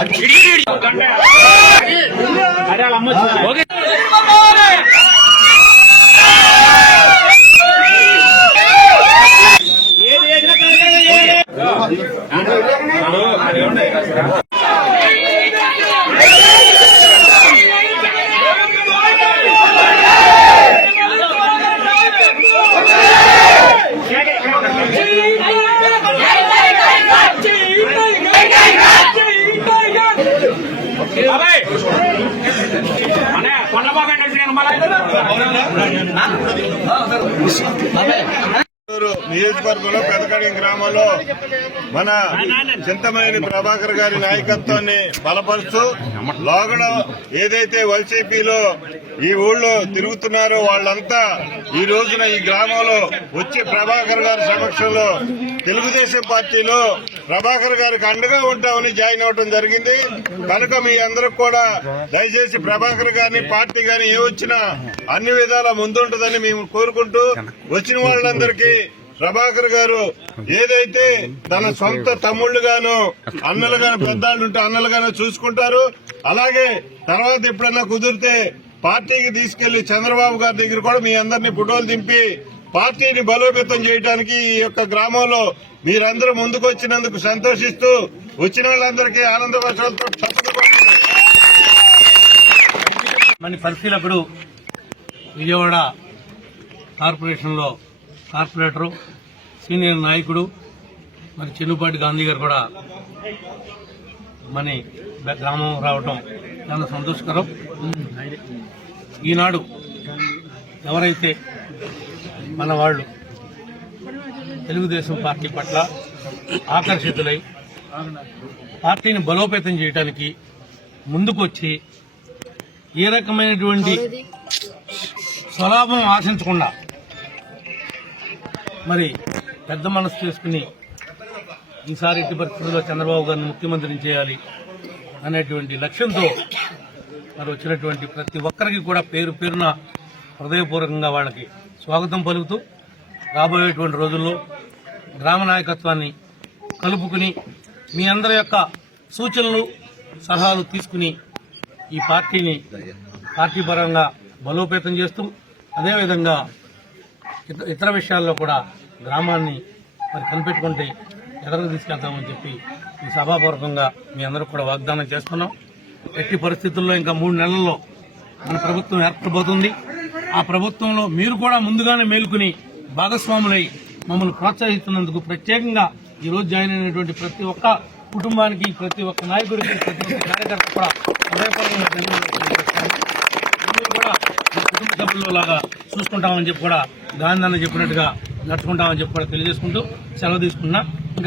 அடிச்சு まら。నియోజకవర్గంలో పెదకడి గ్రామంలో మన చింతమనేని ప్రభాకర్ గారి నాయకత్వాన్ని బలపరుస్తూ లోగడ ఏదైతే వైసీపీలో ఈ ఊళ్ళో తిరుగుతున్నారో వాళ్ళంతా ఈ రోజున ఈ గ్రామంలో వచ్చి ప్రభాకర్ గారి సమక్షంలో తెలుగుదేశం పార్టీలో ప్రభాకర్ గారికి అండగా ఉంటామని జాయిన్ అవ్వడం జరిగింది. కనుక మీ అందరికి కూడా దయచేసి ప్రభాకర్ గారిని పార్టీ గాని ఏ వచ్చినా అన్ని విధాలా ముందుంటుందని మేము కోరుకుంటూ వచ్చిన వాళ్ళందరికీ ప్రభాకర్ గారు ఏదైతే తన సొంత తమ్ముళ్ళు గాను అన్నలు గాను పెద్దాళ్ళు ఉంటే అన్నలు గాను చూసుకుంటారు. అలాగే తర్వాత ఎప్పుడన్నా కుదిరితే పార్టీకి తీసుకెళ్ళి చంద్రబాబు గారి దగ్గర కూడా మీ అందరినీ ఫోటోలు దింపి పార్టీని బలోపేతం చేయడానికి ఈ యొక్క గ్రామంలో మీరందరూ ముందుకు వచ్చినందుకు సంతోషిస్తూ వచ్చిన వాళ్ళందరికీ ఆనంద వర్షాలతో మన పరిశీలకుడు విజయవాడ కార్పొరేషన్లో కార్పొరేటరు సీనియర్ నాయకుడు మరి చెన్నుపాటి గాంధీ గారు కూడా మన గ్రామం రావటం చాలా సంతోషకరం. ఈనాడు ఎవరైతే మన వాళ్ళు తెలుగుదేశం పార్టీ పట్ల ఆకర్షితులై పార్టీని బలోపేతం చేయడానికి ముందుకొచ్చి ఏ రకమైనటువంటి స్వలాభం ఆశించకుండా మరి పెద్ద మనసు చేసుకుని ఈసారి ఇట్టి పరిస్థితుల్లో చంద్రబాబు గారిని ముఖ్యమంత్రిని చేయాలి అనేటువంటి లక్ష్యంతో మరి వచ్చినటువంటి ప్రతి ఒక్కరికి కూడా పేరు పేరున హృదయపూర్వకంగా వాళ్ళకి స్వాగతం పలుకుతూ రాబోయేటువంటి రోజుల్లో గ్రామ నాయకత్వాన్ని కలుపుకుని మీ అందరి యొక్క సూచనలు సలహాలు తీసుకుని ఈ పార్టీని పార్టీ పరంగా బలోపేతం చేస్తూ అదేవిధంగా ఇతర విషయాల్లో కూడా గ్రామాన్ని మరి కనిపెట్టుకుంటే ఎదరకు తీసుకెళ్తామని చెప్పి ఈ సభాపూర్వకంగా మీ అందరూ కూడా వాగ్దానం చేస్తున్నాం. ఎట్టి పరిస్థితుల్లో ఇంకా మూడు నెలల్లో మన ప్రభుత్వం ఏర్పడబోతుంది. ఆ ప్రభుత్వంలో మీరు కూడా ముందుగానే మేలుకుని భాగస్వాములై మమ్మల్ని ప్రోత్సహిస్తున్నందుకు ప్రత్యేకంగా ఈ రోజు జాయిన్ అయినటువంటి ప్రతి ఒక్క కుటుంబానికి ప్రతి ఒక్క నాయకుడికి ప్రతి ఒక్క కార్యకర్త కూడా హృదయపూర్వకంగా ధన్యవాదాలు కూడా కుటుంబ సభ్యుల్లో లాగా చూసుకుంటామని చెప్పి కూడా గాంధీ అన్న చెప్పినట్టుగా నడుచుకుంటామని చెప్పి తెలియజేసుకుంటూ సెలవు తీసుకున్నా.